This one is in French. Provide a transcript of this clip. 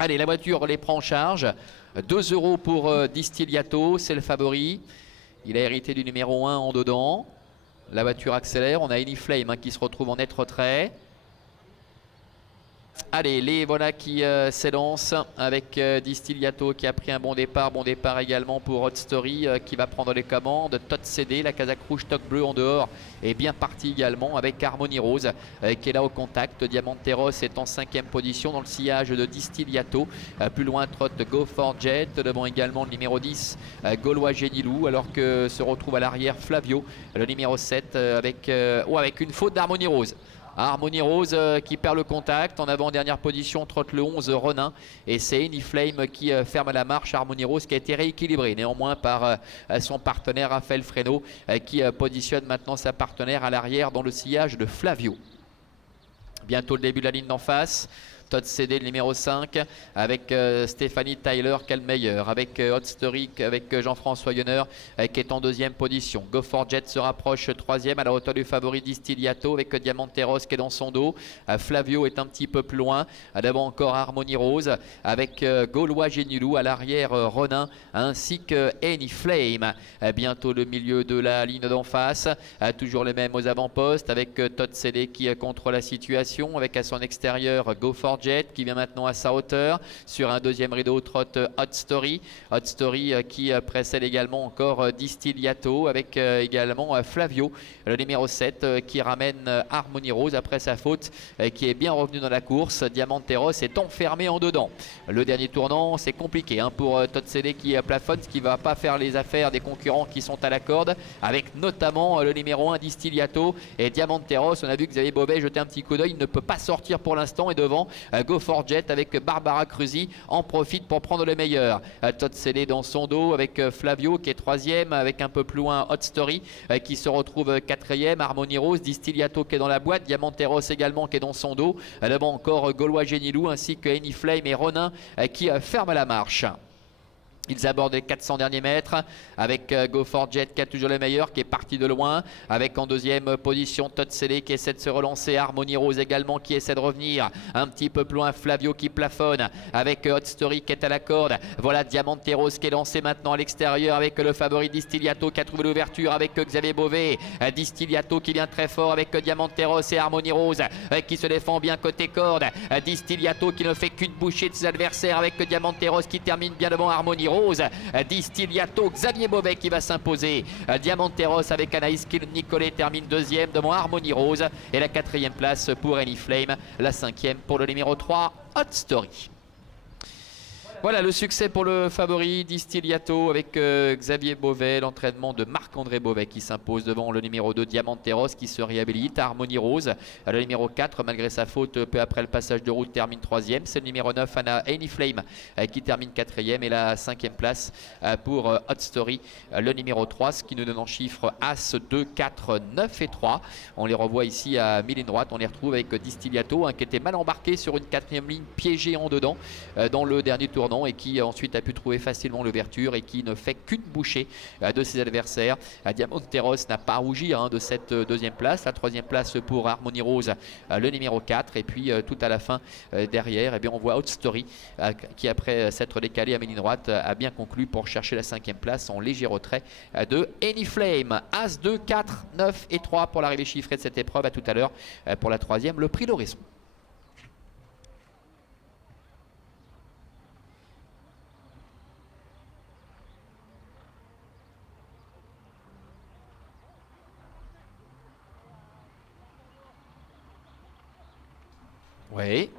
Allez, la voiture les prend en charge. 2 € pour Distillato, c'est le favori. Il a hérité du numéro 1 en dedans. La voiture accélère. On a Anyflame qui se retrouve en net retrait. Allez, les voilà qui s'élancent avec Distillato qui a pris un bon départ. Bon départ également pour Hot Story qui va prendre les commandes. Todd CD, la casaque rouge toque bleu en dehors est bien parti également avec Harmony Rose qui est là au contact. Diamanteros est en 5e position dans le sillage de Distillato. Plus loin trotte Go for Jet. Devant également le numéro 10 Gaulois Génilou, alors que se retrouve à l'arrière Flavio, le numéro 7 avec une faute d'Harmony Rose. Harmony Rose qui perd le contact. En avant-dernière position trotte le 11 Ronin. Et c'est Anyflame qui ferme la marche. Harmony Rose qui a été rééquilibré néanmoins par son partenaire Raphaël Fresno qui positionne maintenant sa partenaire à l'arrière dans le sillage de Flavio. Bientôt le début de la ligne d'en face. Todd CD, le numéro 5, avec Stéphanie Tyler, Kalmeyer, avec Hot Story, avec Jean-François Yonner, qui est en 2e position. Go for Jet se rapproche 3e à la hauteur du favori Distillato, avec Diamanteros qui est dans son dos. Flavio est un petit peu plus loin. Devant encore Harmony Rose, avec Gaulois Génilou, à l'arrière Ronin, ainsi que Anyflame. Bientôt le milieu de la ligne d'en face. Toujours les mêmes aux avant-postes, avec Todd CD qui contrôle la situation, avec à son extérieur Go for Jet qui vient maintenant à sa hauteur. Sur un 2e rideau trotte Hot Story. Hot Story qui précède également encore Distillato, avec également Flavio, le numéro 7 qui ramène Harmony Rose après sa faute, qui est bien revenu dans la course. Diamanteros est enfermé en dedans. Le dernier tournant, c'est compliqué pour Todd CD qui plafonne, ce qui ne va pas faire les affaires des concurrents qui sont à la corde, avec notamment le numéro 1 Distillato et Diamanteros. On a vu que Xavier Beauvais jeter un petit coup d'œil, il ne peut pas sortir pour l'instant, et devant Go for Jet avec Barbara Cruzy en profite pour prendre le meilleur. Todd CD dans son dos avec Flavio qui est 3e, avec un peu plus loin Hot Story qui se retrouve 4e, Harmony Rose, Distillato qui est dans la boîte, Diamanteros également qui est dans son dos. Devant encore Gaulois Génilou ainsi que Anyflame et Ronin qui ferment la marche. Ils abordent les 400 derniers mètres avec Go for Jet qui a toujours le meilleur, qui est parti de loin, avec en 2e position Todd CD qui essaie de se relancer, Harmony Rose également qui essaie de revenir un petit peu plus loin, Flavio qui plafonne avec Hot Story qui est à la corde. Voilà Diamanteros qui est lancé maintenant à l'extérieur avec le favori Distillato qui a trouvé l'ouverture avec Xavier Beauvais. Distillato qui vient très fort avec Diamanteros et Harmony Rose qui se défend bien côté corde. Distillato qui ne fait qu'une bouchée de ses adversaires avec Diamanteros qui termine bien devant Harmony Rose. Distillato, Xavier Beauvais qui va s'imposer. Diamanteros avec Anaïs Nicolet termine 2e devant Harmony Rose. Et la 4e place pour Anyflame. La 5e pour le numéro 3, Hot Story. Voilà le succès pour le favori Distillato avec Xavier Beauvais, l'entraînement de Marc-André Beauvais qui s'impose devant le numéro 2 Diamanteros qui se réhabilite, Harmony Rose, le numéro 4 malgré sa faute peu après le passage de route termine 3e, c'est le numéro 9 Anyflame qui termine 4e, et la 5e place pour Hot Story, le numéro 3, ce qui nous donne en chiffres As, 2, 4, 9 et 3. On les revoit ici à mi-ligne droite, on les retrouve avec Distillato qui était mal embarqué sur une 4e ligne piégée en dedans dans le dernier tour, et qui ensuite a pu trouver facilement l'ouverture et qui ne fait qu'une bouchée de ses adversaires. Diamanteros n'a pas à rougir de cette 2e place. La 3e place pour Harmony Rose, le numéro 4, et puis tout à la fin derrière, eh bien, on voit Hot Story qui après s'être décalé à mi-ligne droite a bien conclu pour chercher la 5e place en léger retrait de Anyflame. As, 2, 4, 9 et 3 pour l'arrivée chiffrée de cette épreuve. À tout à l'heure pour la 3e, le prix d'Horizon. Oui.